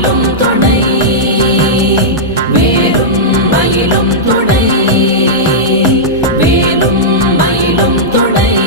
மயிலும் துணை வேலும் மயிலும் துணை வேலும் மயிலும் துணை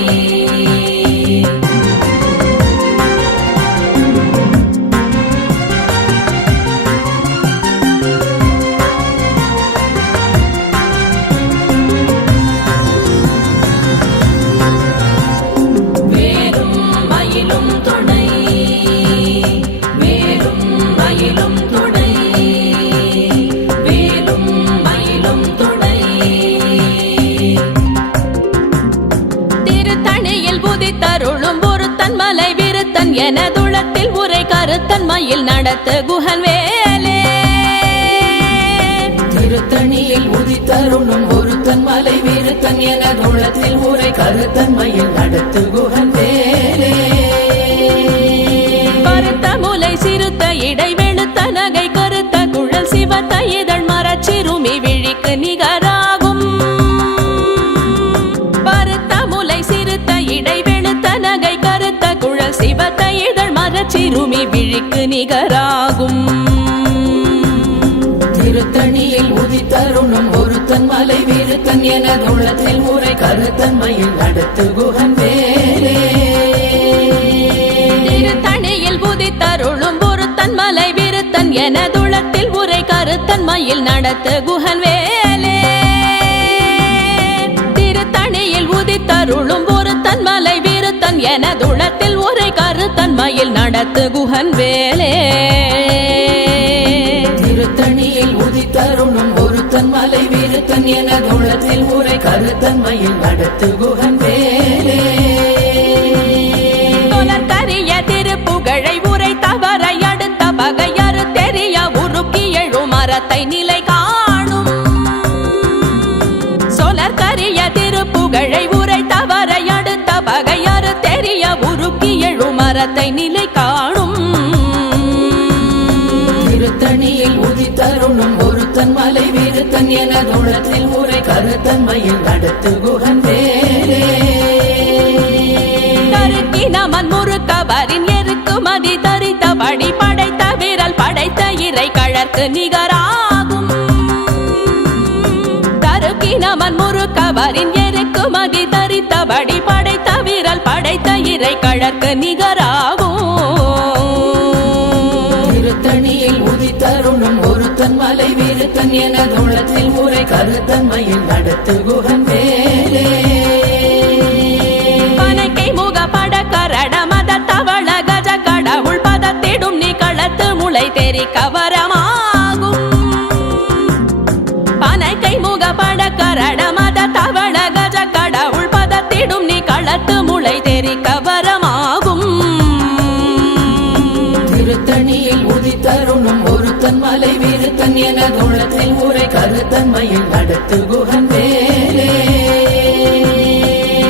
எனதுளத்தில் உரை கருத்தன் மயில் நடத்த குஹன் வேலே திருத்தணியில் உதித்தருளும் ஒருத்தன் மலை விருத்தன் எனதுளத்தில் உரை கருத்தன் மயில் நடத்து குஹன் வேலே பருத்த முலை சிறுத்த இடை வெளுத்த நகை கருத்த குழல் சிவத்த இதழ் மரச்சிறுமி விழிக்கு நிகராகும் பருத்த முலை சிறுத்த இடை வெளுத்த நகை கருத்த குழல் சிவத்த இதழ் மரச்சிறுமி விழிக்கு நிகராகும் திருத்தணியில் உதித்தருளும் ஒருத்தன் மலை விருத்தன் எனதுளத்தில் உரை கருத்தன் மயில் நடத்து குஹன் வேலே திருத்தணியில் உதித்தருளும் ஒருத்தன் மலை விருத்தன் எனதுளத்தில் உரை கருத்தன் மயில் நடத்து குஹன் வேலே திருத்தணியில் உதித்தருளும் ஒருத்தன் மலை விருத்தன் எனதுளத்தில் உரை கருத்தன் மயில் நடத்து குஹன் வேலே திருத்தணியில் உதித்தருளும் ஒருத்தன் மலை விருத்தன் எனதுளத்தில் உரை கருத்தன் மயில் நடத்து குஹன் வேலே கரிய திருப்புகழை உரை தவறை அடுத்த பகையறு தெரிய உருக்கி எழும் மரத்தை நிலை காணும் சொலற்கரிய திருப்புகழை உரை தவறை அடுத்த பகையறு தெரிய உருக்கி எழும் மரத்தை நிலை காணும் திருத்தணியில் உதித்தருளும் ஒருத்தன் மலை விருத்தன் எனதுளத்தில் உரை கருத்தன் மயில் நடத்து குஹன் வேலே நமன் முறுக்கவரின் எருக்கு மதி தரித்த படி படைத்த விரல் படைத்த இறை கழற்கு நிகராகும் தருக்கி நமன் முறுக்கவரின் எருக்கு மதி தரித்த படி படைத்த விரல் படைத்த இறை கழற்கு நிகராகும் திருத்தணியில் உதித்தருளும் ஒருத்தன் மலை விருத்தன் எனதுளத்தில் உரை கருத்தன் மயில் நடத்து குஹன் வேலே தவள கஜ கடவுள் பதத்திடும் நீ களத்து முளை தெரி கவரமாகும் பனைக்கை முக பட கரட மத தவள கஜ கடவுள் பதத்திடும் நீ களத்து முளை தெரி கவரமாகும் திருத்தணியில் உதித்தருளும் ஒருத்தன் மலை விருத்தன் எனதுளத்தில் உரை கருத்தன் மயில் நடத்து குஹன் வேலே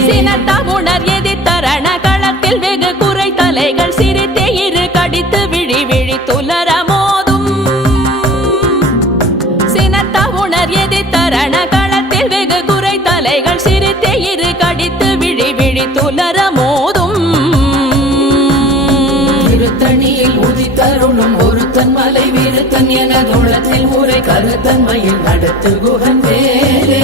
சினத்தமுணர் எதிர்த்தரண களத்தில் வெகு குறை தலைகள் சிரித்தே இரு கடித்து விழி விழி துலர மோதும் சினத்தமுணர் எதிர்த்தரண களத்தில் வெகு குறை தலைகள் சிரித்தே இரு கடித்து விழி விழி துலர மோதும் திருத்தணியில் உதித்தருளும் ஒருத்தன் மலை விருத்தன் எனதுளத்தில் உரை கருத்தன் மயில் நடத்து குஹன் வேலே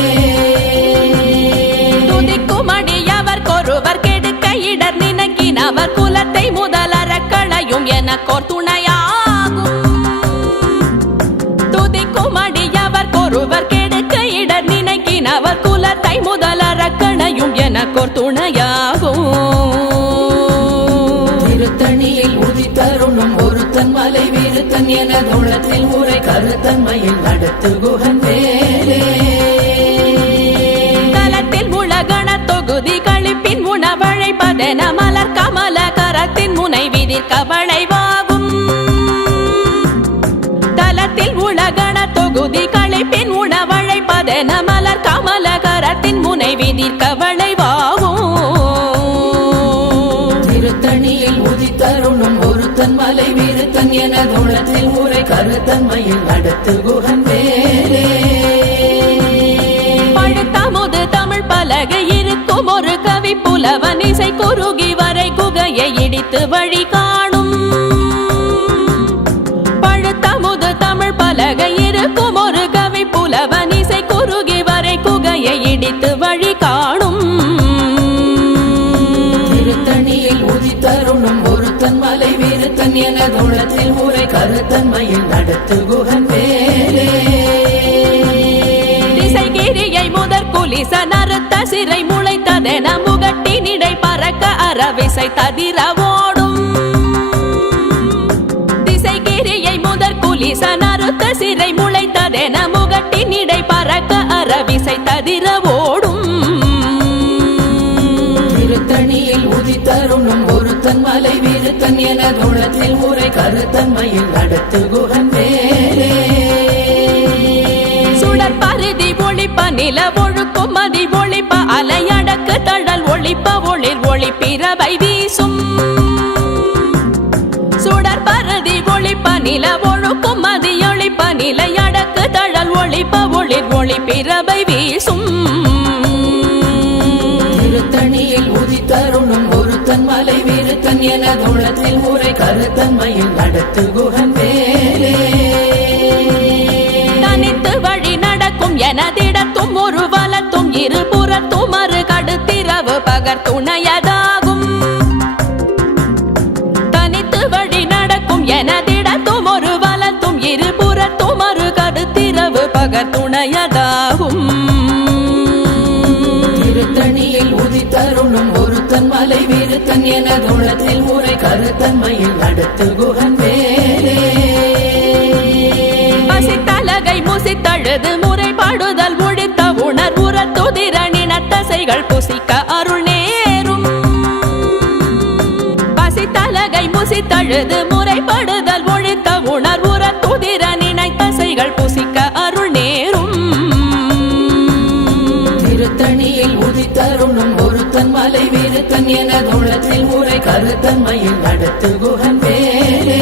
துதிக்குமடியவர் கொருவர் கெடுக்க இடர் நினைக்கினவர் குலத்தை முதலற களையும் எனக்கோர் துணையாகும் துதிக்குமடியவர் கொருவர் கெடுக்க இடர் நினைக்கினவர் குலத்தை முதலற களையும் எனக்கோர் துணையாகும் திருத்தணியில் உதித்தருளும் ஒருத்தன் மலை விருத்தன் எனதுளத்தில் உரை கருத்தன் மயில் நடத்து குஹன் வேலே தலத்தில் உலகண தொகுதி கழிப்பின் உணவழைப்பதென மலர் கமல கரத்தின் முனை விதிர் கவளைவாகும் தலத்தில் உலகண தொகுதி கழிப்பின் உணவழைப்பதென மலர் கமல கரத்தின் முனை விதிர் கவளைவாகும் திருத்தணியில் உதித்தருளும் ஒருத்தன் மலை விருத்தன் எனதுளத்தில் உரை கருத்தன் மயில் நடத்து குஹன் வேலே பழுத்தமுது தமிழ் பலகை இருக்கும் ஒரு கவி புலவன் இசை குறுகி வரை குகையை இடித்து வழி காணும் விருத்தன் எனதுள்ளத்தில் உரை கருத்தன்மையில் நடத்து குகன் வேலே திசைகிரியை முதற் குலிச நறுத்த சிறை முளைத்ததென முகட்டினிடை பறக்க அறவிசை ததிர ஓடும் திசைகிரியை முதற் குலிச நறுத்த சிறை முளைத்ததென முகட்டினிடை பறக்க அறவிசை ததிர ஓடும் திருத்தணியில் உதித்தருணும் ஒருத்தன் மலை விருத்தன் எனதுள்ளத்தில் உரை கருத்தன்மையில் நடத்து குகன் வேலே சுடர் பருதி ஒளிப்ப நில ஒழுக்கும் மதி ஒளிப்ப அலையடக்கு தழல் ஒளிப்ப ஒளிர் ஒளிப்பிரவை வீசும் சுடர் பருதி ஒளிப்ப நில ஒழுக்கும் மதி ஒளிப்ப நிலையடக்கு தழல் ஒளிப்ப ஒளிர் ஒளிப்பிரவை வீசும் திருத்தணியில் உதித்தருணும் ஒருத்தன் மலை விருத்தன் எனதுள்ளத்தில் உரை கருத்தன்மையில் நடத்து குகன் வேலே தனித்து வழி நடக்கும் எனதிடத்தும் ஒரு வலத்தும் இருபுறத்தும் மறு கடுத்திரவு பகர் துணையதாகும் தனித்து வழி நடக்கும் எனதிடத்தும் ஒரு வலத்தும் இருபுறத்தும் மறு கடுத்திரவு பகர் துணையதாகும் திருத்தணியில் உதித்தருணும் ஒருத்தன் மலை விருத்தன் எனதுள்ளத்தில் உரை கருத்தன்மையில் நடத்து குகன் வேலே பசித்தலகை முசித்தழுது முறைப்பாடுதல் ஒழித்த உணர்வுறத்துதிர நினத்தசைகள் புசிக்க அருள் நேரும் பசித்தலகை முசித்தழுது முறைப்படுதல் ஒழித்த உணர்வுறத்துதிர நினைத்தசைகள் புசிக்க அருள் நேரும் திருத்தணியில் உதித்தருணும் ஒருத்தன் மலை விருத்தன் எனதுள்ளத்தில் உரை கருத்தன்மையில் நடத்து குகன் வேலே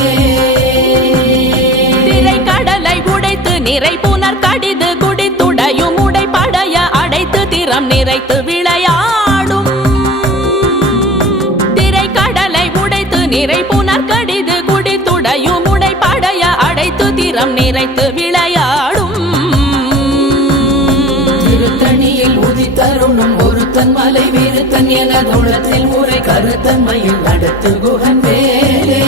கடலை உடைத்து நிறை புனர் கடிது குடித்துடையும் உடைப்படைய அடைத்து திறம் நிறைத்து விளையாடும் திரை கடலை உடைத்து நிறை புனர் கடிது குடித்துடையும் உடைப்படைய அடைத்து திறம் நிறைத்து விளையாடும் திருத்தணியில் உதித்தருணும் ஒருத்தன் மலை விருத்தன் எனதுள்ளத்தில் உரை கருத்தன்மையில் நடத்து குகன் வேலே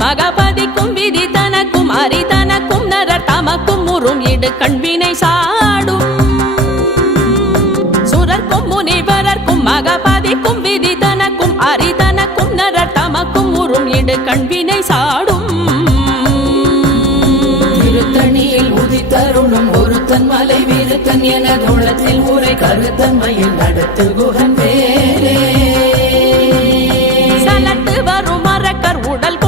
மகபதிக்கும் விதி தனக்கும் அரி தனக்கும் நரர் தமக்கும் முறும் இடு கண்வினை சாடும் சுரர்க்கும் முனிவரர்க்கும் மகபதிக்கும் விதி தனக்கும் அரி தனக்கும் நரர் தமக்கும் முறும் இடு கண்வினை சாடும் திருத்தணியில் உதித்தருணும் ஒருத்தன் மலை விருத்தன் எனதுள்ளத்தில் உரை கருத்தன்மையில் நடத்து குகன் வேலே சலத்து வரும் மரக்கர் உடல்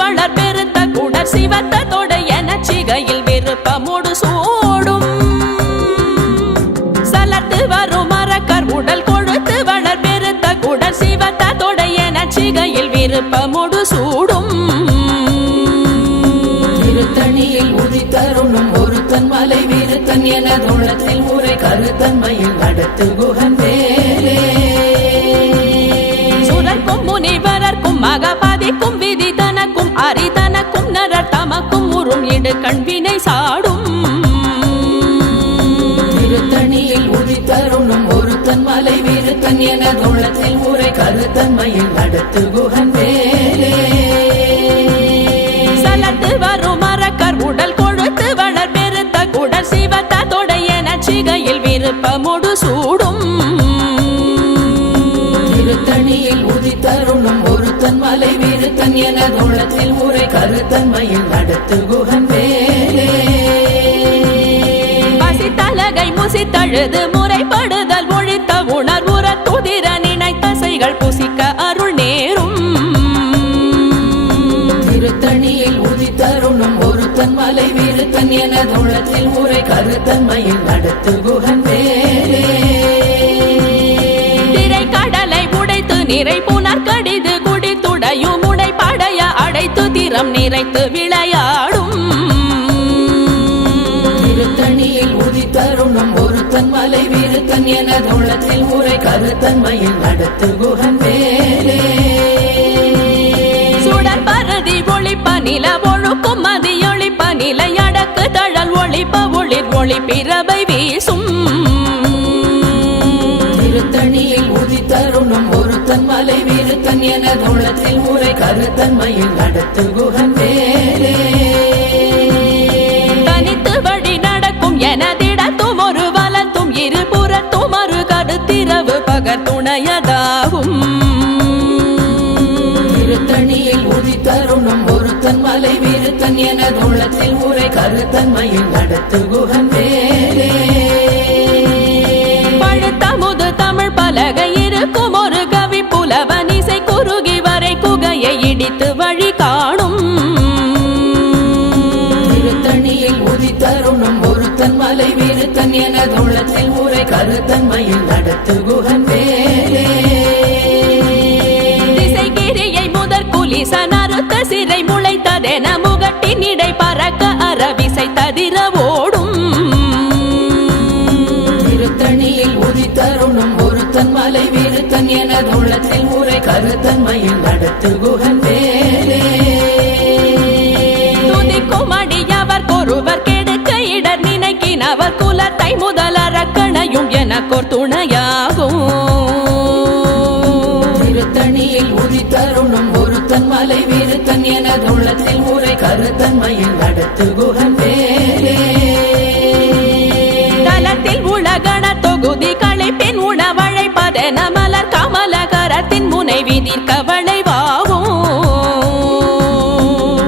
வளர் பெருத்த குடர் சிவத்தோட எனச்சிகையில் விருப்பமுடு சூடும் சலத்து வரும் மரக்கர் உடல் கொழுத்து வளர் பெருத்த குடர் சிவத்தோட எனச்சிகையில் விருப்பமுடு சூடும் திருத்தணியில் உதித்தருணும் ஒருத்தன் மலை விருத்தன் எனதுள்ளத்தில் உரை கருத்தன்மையில் நடத்து குகன் வேலே சுரர்க்கும் முனிவரர்க்கும் மகபதிக்கும் விதி தனக்கும் அரி தனக்கும் நரர் தமக்கும் முறும் இடு கண்வினை சாடும் திருத்தணியில் உதித்தருணும் ஒருத்தன் மலை விருத்தன் எனதுள்ளத்தில் உரை கருத்தன்மையில் நடத்து குகன் வேலே சலத்து வரும் மரக்கர் உடல் கொழுத்து வளர் பெருத்த குடர் சிவத்தோட எனச்சிகையில் விருப்பமுடு சூடும் திருத்தணியில் உதித்தருணும் ஒருத்தன் மலை விருத்தன் எனதுள்ளத்தில் உரை கருத்தன்மையில் நடத்து குகன் வேலே பசித்தலகை முசித்தழுது முறைப்படுதல் ஒழித்த உணர்வுறத்துதிர நினைத்தசைகள் புசிக்க அருள் நேரும் திருத்தணியில் உதித்தருணும் ஒருத்தன் மலை விருத்தன் எனதுள்ளத்தில் உரை கருத்தன்மையில் நடத்து குகன் வேலே கடலை உடைத்து நிறை புனர் கடிது குடித்துடையும் உடைப்படைய அடைத்து திறம் நிறைத்து விளையாடும் திருத்தணியில் உதித்தருணும் ஒருத்தன் மலை விருத்தன் எனதுள்ளத்தில் உரை கருத்தன்மையில் நடத்து குகன் வேலே சுடர் பருதி ஒளிப்ப நில ஒழுக்கும் மதி ஒளிப்ப நிலையடக்கு தழல் ஒளிப்ப ஒளிர் ஒளிப்பிரவை வீசும் திருத்தணியில் உதித்தருணும் ஒருத்தன் ஒருத்தன் மலை விருத்தன் எனதுள்ளத்தில் உரை கருத்தன்மையில் நடத்து குகன் வேலே தனித்து வழி நடக்கும் எனதிடத்தும் ஒரு வலத்தும் இருபுறத்தும் மறு கருத்திரவு பகர் துணையதாகும் திருத்தணியில் உதித்தருணும் ஒருத்தன் மலை விருத்தன் எனதுள்ளத்தில் உரை கருத்தன்மையில் நடத்து குகன் வேலே பழுத்தமுது தமிழ் பலகை இருக்கும் ஒரு கவி புலவன் இசை குறுகி வரை குகையை இடித்து வழி காணும் திருத்தணியில் உதித்தருணும் ஒருத்தன் மலை விருத்தன் எனதுள்ளத்தில் உரை கருத்தன்மையில் நடத்து குகன் வேலே திசைகிரியை முதற் குலிசன் அறுத்த சிறை முளைத்ததென முகட்டின் இடை பறக்க அரவிசை ததிர ஓடும் திருத்தணியில் உதித்தருணும் ஒருத்தன் மலை விருத்தன் எனதுள்ளத்தில் உரை கருத்தன்மையில் நடத்து குகன் வேலே துதிக்கும் அடியவர் கொருவர் கெடுக்க இடர் நினைக்கினவர் குலத்தை முதல் அரக்கணையும் எனக்கோர் துணையாகும் திருத்தணியில் உதித்தருணும் ஒருத்தன் மலை விருத்தன் எனதுள்ளத்தில் உரை கருத்தன்மையில் நடத்து குகன் வேலே தலத்தில் உலகண தொகுதி களைப்பின் உணவழைப்பதென மலர் கமலகரத்தின் முனை விதிர்க்க வளைவாகும்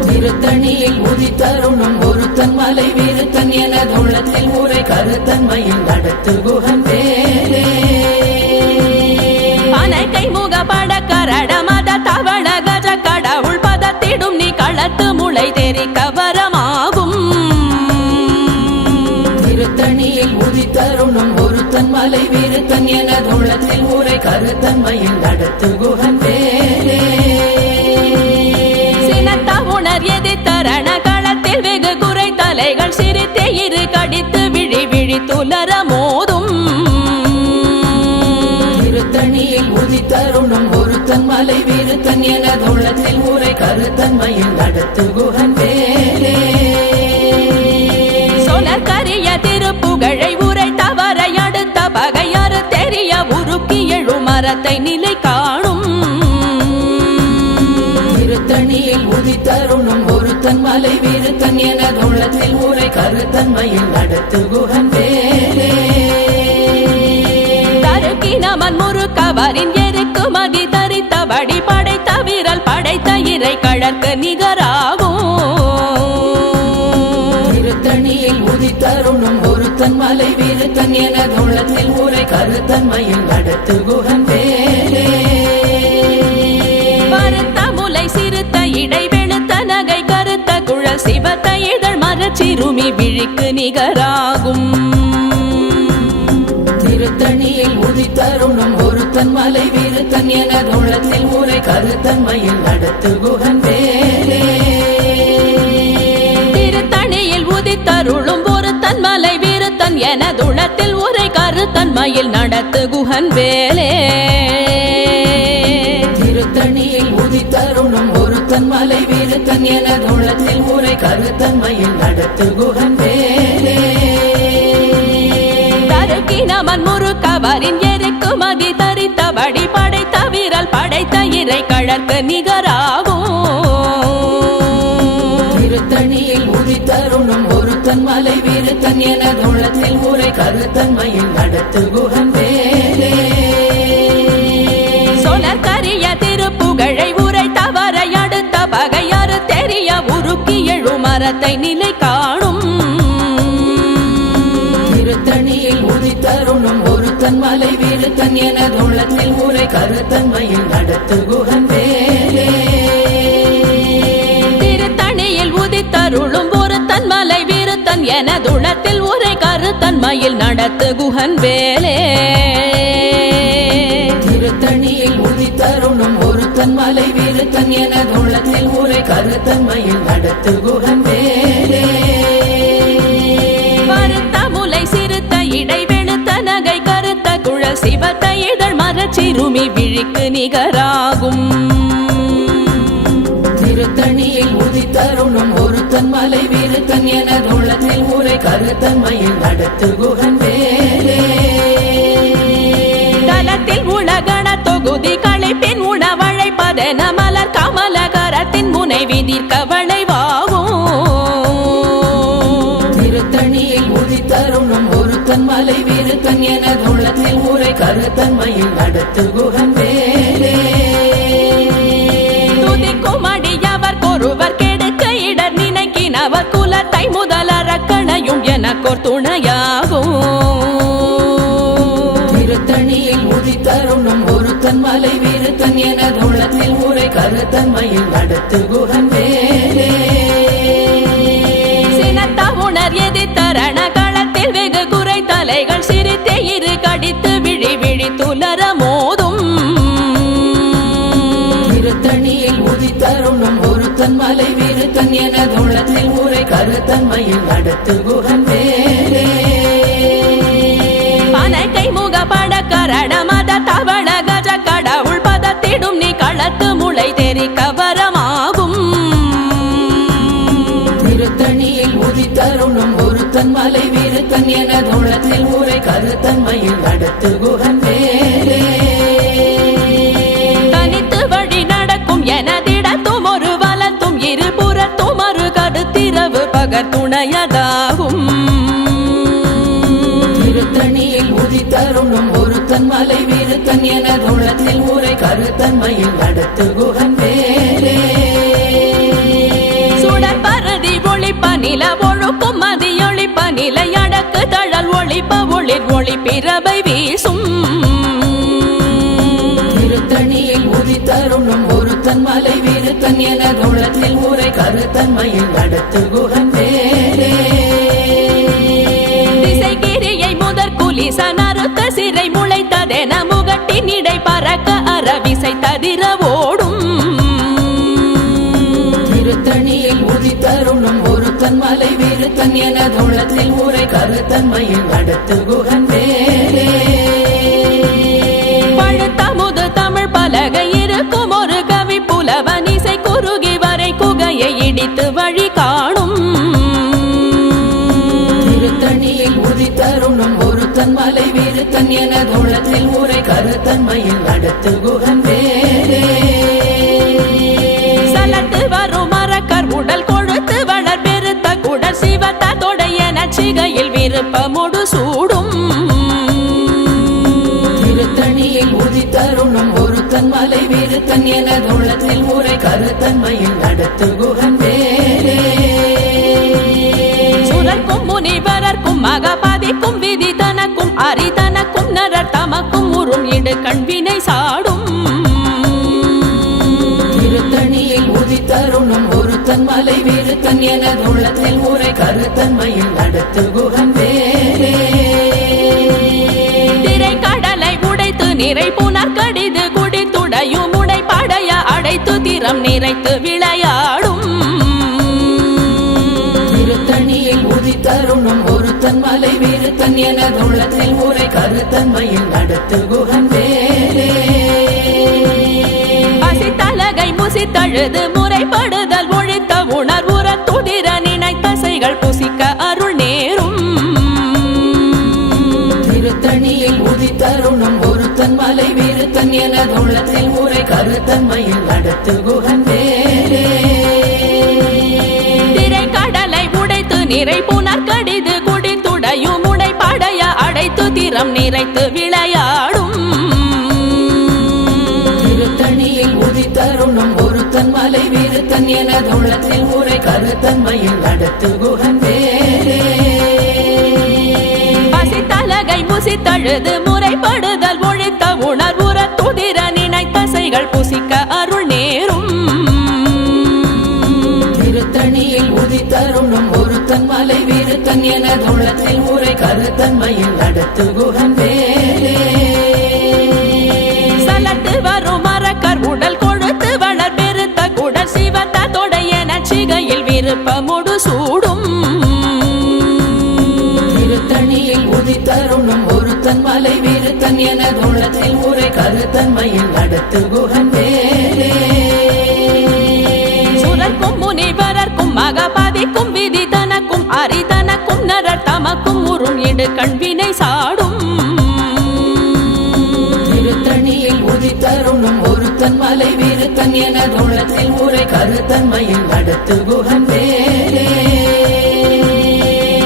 திருத்தணியில் உதித்தருணும் ஒருத்தன் மலை விருத்தன் எனதுள்ளத்தில் உரை கருத்தன்மையில் நடத்து குகன் வேலே பனைக்கை முகப்பட கரட மத தவள கஜ கடவுள் பதத்திடும் நீ களத்து முளை தெரிக்க வரமாகும் திருத்தணியில் உதித்தருணும் ஒருத்தன் மலை விருத்தன் எனதுள்ளத்தில் உரை கருத்தன்மையில் நடத்து குகன் வேலே சினத்த உணர் எதிர்த்தரண களத்தில் வெகு குறை தலைகள் சிரித்தே இரு கடித்து விழி விழி துலர மோதும் திருத்தணியில் உதித்தருணும் ஒருத்தன் மலை விருத்தன் எனதுள்ளத்தில் உரை கருத்தன்மையில் நடத்து குகன் வேலே சொலற்கரிய திருப்புகழை உரை தவறை அடுத்த பகையாறு தெரிய உருக்கி எழும் மரத்தை நிலை காணும் திருத்தணியில் உதித்தருணும் ஒருத்தன் மலை விருத்தன் எனதுள்ளத்தில் உரை கருத்தன்மையில் நடத்து குகன் வேலே தருக்கினமன் முறுக்கவரின் எருக்கு மதி தரித்தபடி படைத்த வீரல் படைத்த இறை கழற்கு நிகராகும் திருத்தணியில் உதித்தருணும் ஒருத்தன் மலை விருத்தன் எனதுள்ளத்தில் உரை கருத்தன்மையில் நடத்து குகன் வேலே பருத்த முலை சிறுத்த இடை வெளுத்த நகை கருத்த குழல் சிவத்த இதழ் மரச்சிறுமி விழிக்கு நிகராகும் திருத்தணியில் உதித்தருணும் ஒருத்தன் மலை விருத்தன் எனதுள்ளத்தில் உரை கருத்தன்மையில் நடத்து குகன் வேலே திருத்தணியில் உதித்தருளும் ஒருத்தன் மலை விருத்தன் எனதுளத்தில் உரை கருத்தன்மையில் நடத்து குகன் வேலே திருத்தணியில் உதித்தருணும் ஒருத்தன் மலை விருத்தன் எனதுள்ளத்தில் உரை கருத்தன்மையில் நடத்து குகன் வேலே தருக்கினமன் முறுக்கவரின் எருக்கு மதி தரித்தபடி படைத்த வீரல் படைத்த இறை கழற்கு நிகராகும் திருத்தணியில் உதித்தருணும் ஒருத்தன் மலை விருத்தன் எனதுள்ளத்தில் உரை கருத்தன்மையில் நடத்து குகன் வேலே சொலற்கரிய திருப்புகழை உரை தவறை அடுத்த பகையாறு தெரிய உருக்கி எழும் மரத்தை நிலை காணும் திருத்தணியில் உதித்தருணும் ஒருத்தன் மலை விருத்தன் எனதுள்ளத்தில் உரை கருத்தன்மையில் நடத்து குகன் வேலே திருத்தணியில் உதித்தருளும் ஒருத்தன் மலை விருத்தன் எனதுளத்தில் உரை கருத்தன்மையில் நடத்து குகன் வேலே திருத்தணியில் உதித்தருணும் ஒருத்தன் மலை விருத்தன் எனதுள்ளத்தில் உரை கருத்தன்மையில் நடத்து குகன் வேலே பருத்த முலை சிறுத்த இடை வெளுத்த நகை கருத்த குழல் சிவத்த இதழ் மரச்சிறுமி விழிக்கு நிகராகும் திருத்தணியில் உதித்தருணும் ஒருத்தன் மலை விருத்தன் எனதுள்ளத்தில் உரை கருத்தன்மையில் நடத்து குகன் வேலே தலத்தில் உலகண தொகுதி களைப்பி விதிர்க்க வளைவாகும். திருத்தணியில் உதித்தருளும் ஒருத்தன் மலை வீருத்தன் எனதுள்ளத்தில் ஊரை கருத்தன்மையில் நடத்து குகன் வேலே. துதிக்கும் அடியவர் கொருவர் கெடுக்க இடர் நினைக்கினவர் குலத்தை முதலறக்கணையும் எனக்கோர் துணையாகும். திருத்தணியில் உதித்தருளும் ஒருத்தன் மலை வீருத்தன் எனதுள்ளத்தில் ஊரை கருத்தன்மையில் நடத்து குகன் வேலே. சினத்த உணர் எதிர்த்தரண களத்தில் வெகு குறை தலைகள் சிரித்தே இரு கடித்து விழி விழி துலர மோதும். திருத்தணியில் உதித்தருளும் ஒருத்தன் மலை வீருத்தன் எனதுள்ளத்தில் ஊரை கருத்தன்மையில் நடத்து குகன் வேலே. பனைக்கை முகப்பட கரண மத தவள கஜ கடவுள் பதத்திடும் நீ களத்து முளை தெரிக்க வரமாகும். திருத்தணியில் உதித்தருளும் ஒருத்தன் மலை வீருத்தன் எனதுள்ளத்தில் ஊரை கருத்தன்மையில் நடத்து குகன் வேலே. தனித்து வழி நடக்கும் எனதிடத்தும் ஒரு வலத்தும் இருபுறத்தும் ஒரு கடுத்திரவு பகர் துணையதாகும். திருத்தணியில் உதித்தருளும் ஒருத்தன் மலை வீருத்தன் எனதுள்ளத்தில் ஊரை கருத்தன்மையில் நடத்து குகன் வேலே. சுடர் பரதி ஒளிப்ப நில ஒழுக்கும் மதியொளிப்ப நிலை அடக்கு தழல் ஒளிப்ப ஒளிர் ஒளி பிறவை வீசும். திருத்தணியில் உதித்தருளும் ஒருத்தன் மலை வீருத்தன் எனதுள்ளத்தில் ஊரை கருத்தன்மையில் நடத்து குகன் வேலே. திசைகிரியை முதற் குலிசன் அறுத்த சிறை முளைத்ததென முகட்டின் இடை பறக்க அறவிசை ததிர ஓடும். திருத்தணியில் உதித்தருளும் ஒருத்தன் மலை வீருத்தன் எனதுள்ளத்தில் ஊரை கருத்தன்மையில் நடத்து குகன் வேலே. பழுத்த முது தமிழ் பலகை இருக்கும் ஒரு கவி புலவன் இசை குறுகி வரை குகையை இடித்து வழி காணும். திருத்தணியில் உதித்தருளும் ஒருத்தன் மலை வீருத்தன் எனதுள்ளத்தில் ஊரை கருத்தன்மையில் நடத்து குகன் வேலே. சலத்து வரும் மரக்கர் உடல் கொழுத்து வளர் பெருத்த குடர் சிவத்த தொடைய நச்சிகையில் விருப்பமுடு சூடும். திருத்தணியில் உதித்தருளும் ஒருத்தன் மலை வீருத்தன் எனதுள்ளத்தில் ஊரை கருத்தன்மையில் நடத்து குகன் வேலே. சுரர்க்கும் முனிவரர்க்கும் மகபதிக்கும் விதி தனக்கும் அரிதனக்கும் நரர் தமக்கும் உறும் இடு கண்வினை சாடும். திருத்தணியில் உதித்தருளும் ஒருத்தன் மலை வீருத்தன் எனதுள்ளத்தில் ஊரை கருத்தன்மையில் நடத்து குகன் வேலே. திரை கடலை உடைத்து நிறை புனர் கடிது குடித்துடையும் உடை படைய அடைத்து திறம் நிறைத்து விளையாடும். திருத்தணியில் உதித்தருளும் ஒருத்தன் மலை வீருத்தன் எனதுள்ளத்தில் ஊரை கருத்தன்மையில் நடத்து குகன் வேலே. பசித்தலகை முசித்தழுது முறைப்படுதல் ஒழித்த உணர்வுற துதிர நினைத்தசைகள் புசிக்க அருள் நேரும். திருத்தணியில் உதித்தருளும் ஒருத்தன் மலை வீருத்தன் எனதுள்ளத்தில் ஊரை கருத்தன்மையில் நடத்து குகன் வேலே. திரை கடலை உடைத்து நிறை புனர் கடிது குடித்துடையும் உடை படைய அடைத்து திறம் நிறைத்து விளையாடும். திருத்தணியில் உதித்தருளும் ஒருத்தன் மலை வீருத்தன் எனதுள்ளத்தில் ஊரை கருத்தன்மையில் நடத்து குகன் வேலே. பசித்தலகை முசித்தழுது முறைப்படுதல் ஒழித்த உணர்வுற துதிர நினைத்தசைகள் புசிக்க அருள் நேரும். திருத்தணியில் உதித்தருளும் ஒருத்தன் மலை வீருத்தன் எனதுள்ளத்தில் ஊரை கருத்தன்மையில் நடத்து குகன் வேலே. சலத்து வரும் மரக்கர் உடல் கொழுத்து வளர் பெருத்த குடர் சிவத்த தொடைய நச்சிகையில் விருப்பமுடு சூடும். திருத்தணியில் உதித்தருளும் ஒருத்தன் மலை வீருத்தன் எனதுள்ளத்தில் ஊரை கருத்தன்மையில் நடத்து குகன் வேலே. சுரர்க்கும் முனிவரர்க்கும் மகபதிக்கும் விதி தனக்கும் அரிதனக்கும் நரர் தமக்கும் உறும் இடு கண்வினை சாடும். திருத்தணியில் உதித்தருளும் ஒருத்தன் ஒருத்தன் மலை விருத்தன் எனதுள்ளத்தில் உரை கருத்தன்மையில் நடத்து குகன் வேலே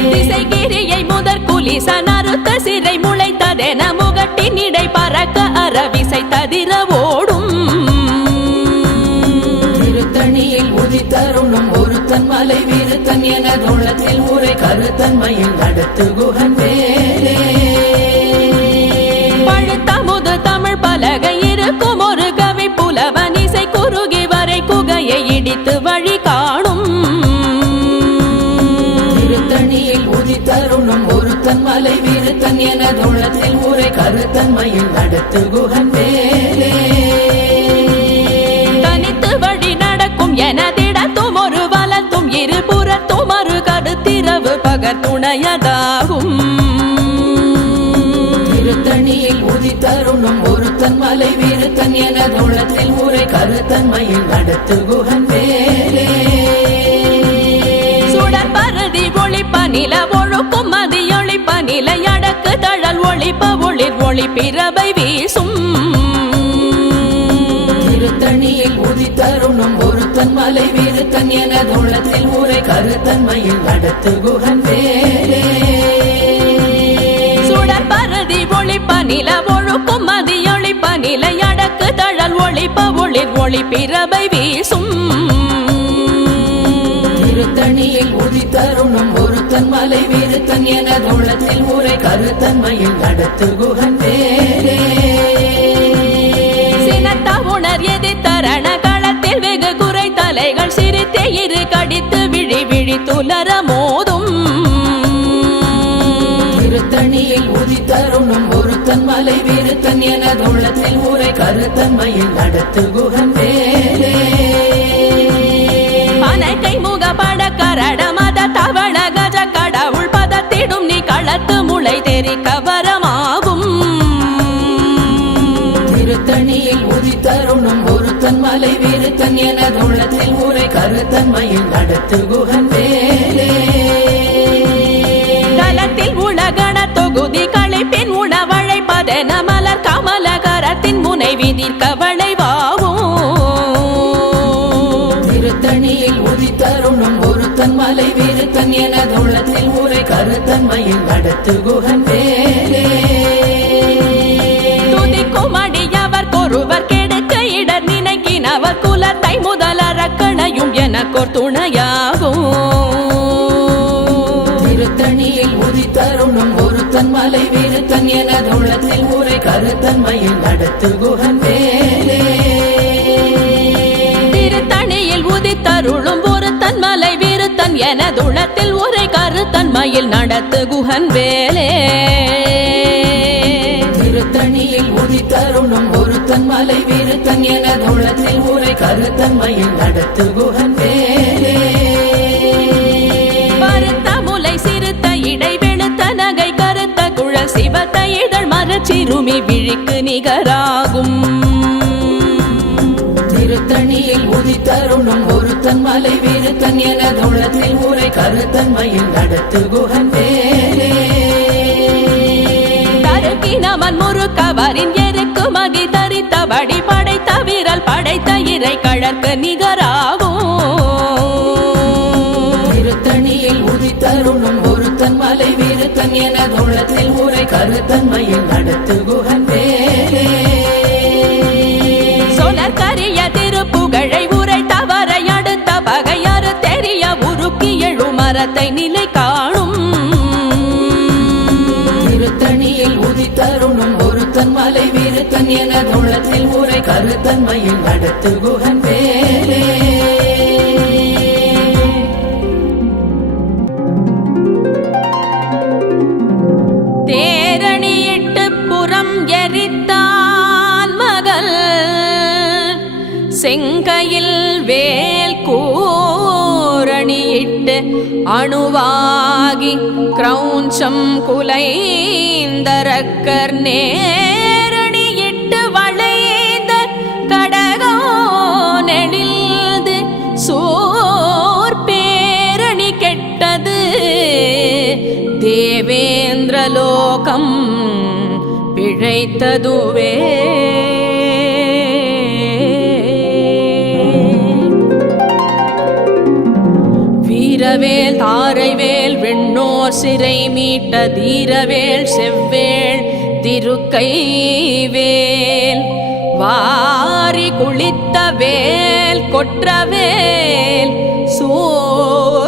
திசைகிரியை முதற் குலிசன் அறுத்த சிறை முளைத்ததென முகட்டின் இடை பறக்க அரவிசை ததிர ஓடும் திருத்தணியில் உதித்தருணும் ஒருத்தன் மலை விருத்தன் எனதுள்ளத்தில் உரை கருத்தன்மையில் நடத்து குகன் வேலே பழுத்தமுது தமிழ் பலகை இருக்கும் ஒரு கவி புலவன் இசை குறுகி வரை குகையை இடித்து வழி காணும் திருத்தணியில் உதித்தருணும் ஒருத்தன் மலை விருத்தன் எனதுள்ளத்தில் உரை கருத்தன்மையில் நடத்து குகன் வேலே தனித்து வழி நடக்கும் எனதிடத்தும் ஒரு வலத்தும் இருபுறத்தும் மறு கருத்திரவு பகத்துணையதாகும் திருத்தணியில் உதித்தருணும் ஒருத்தன் மலை விருத்தன் எனதுள்ளத்தில் உரை கருத்தன்மையில் நடத்து குகன் வேலே சுடர் பருதி ஒளிப்ப நில ஒழுக்கும் மதியொளிப்ப நிலை அடக்கு தழல் ஒளிப்ப ஒளிர் ஒளி பிறவை வீசும் திருத்தணியில் உதித்தருணும் ஒருத்தன் மலை விருத்தன் எனதுள்ளத்தில் உரை கருத்தன்மையில் நடத்து குகன் வேலே சுடர் பருதி ஒளிப்ப நில ஒழுக்கும் மதியொளிப்ப நிலை அடக்கு தழல் ஒளிப்ப ஒளிர் ஒளி பிறவை வீசும் திருத்தணியில் உதித்தருணும் ஒருத்தன் மலை விருத்தன் எனதுள்ளத்தில் உரை கருத்தன்மையில் நடத்து குகன் வேலே சினத்த உணர் எதிர்த்தரண களத்தில் வெகு குறை தலைகள் சிரித்தே இரு கடித்து விழி விழி துலர மோதும் திருத்தணியில் உதித்தருணும் ஒருத்தன் மலை விருத்தன் எனதுள்ளத்தில் உரை கருத்தன்மையில் நடத்து குகன் வேலே பனக்கை முக பட கரட மத தவள கஜ கடவுள் பதத்திடும் நீ களத்து முளை தெரிக்க வரமாகும் திருத்தணியில் உதித்தருணும் ஒருத்தன் மலை விருத்தன் எனதுள்ளத்தில் உரை கருத்தன்மையில் நடத்து குகன் வேலே களத்தில் உலகண தொகுதி களைப்பின் உணவழைப்பதென மலர் கமல கரத்தின் முனை விதிர்க்க வளைவாகும் திருத்தணியில் உதித்தருணும் ஒருத்தன் மலை விருத்தன் எனதுள்ளத்தில் உரை கருத்தன்மையில் நடத்து குகன் வேலே துதிக்கும் அடியவர் கொருவர் கெடுக்க இடர் நினைக்கினவர் குலத்தை முதலறக்கணையும் எனக்கோர் துணையாகும் திருத்தணியில் உதித்தருணும் ஒருத்தன் மலை விருத்தன் எனதுள்ளத்தில் உரை கருத்தன்மையில் நடத்து குகன் வேலே திருத்தணியில் உதித்தருளும் ஒருத்தன் மலை விருத்தன் எனதுளத்தில் உரை கருத்தன்மையில் நடத்து குகன் வேலே திருத்தணியில் உதித்தருணும் ஒருத்தன் மலை விருத்தன் எனதுள்ளத்தில் உரை கருத்தன்மையில் நடத்து குகன் வேலே பருத்த முலை சிறுத்த இடை வெளுத்த நகை கருத்த குழல் சிவத்த இதழ் மரச்சிறுமி விழிக்கு நிகராகும் திருத்தணியில் உதித்தருணும் ஒருத்தன் மலை விருத்தன் எனதுள்ளத்தில் உரை கருத்தன்மையில் நடத்து குகன் வேலே தருக்கினமன் முறுக்கவரின் எருக்கு மதி தரித்தபடி படைத்த விரல் படைத்த இறை கழற்கு நிகராகும் திருத்தணியில் உதித்தருணும் ஒருத்தன் மலை விருத்தன் எனதுள்ளத்தில் உரை கருத்தன்மையில் நடத்து குகன் வேலே சொலர் கரிய திருப்புகழை உரை தவறை அடுத்த பகையாறு தெரிய உருக்கி எழு மரத்தை நிலை காணும் திருத்தணியில் உதித்தருணும் ஒருத்தன் மலை விருத்தன் எனதுள்ளத்தில் உரை கருத்தன்மையில் நடத்து குகன் வேலே தேரணியிட்டு புறம் எரித்தான் மகள் செங்கையில் வேல் கூரணியிட்டு அணுவாகி கிரௌஞ்சம் குலைந்தரக்கர் நேரணியிட்டு வளைந்த கடகோ நெடில்து சோர் பேரணி கெட்டது தேவேந்திரலோகம் பிழைத்ததுவே தாரைவேல் வெண்ணோர் சிறை மீட்ட தீரவேல் செவ்வேள் திருக்கைவேல் வாரி குளித்த வேல் கொற்றவேல் சூழ்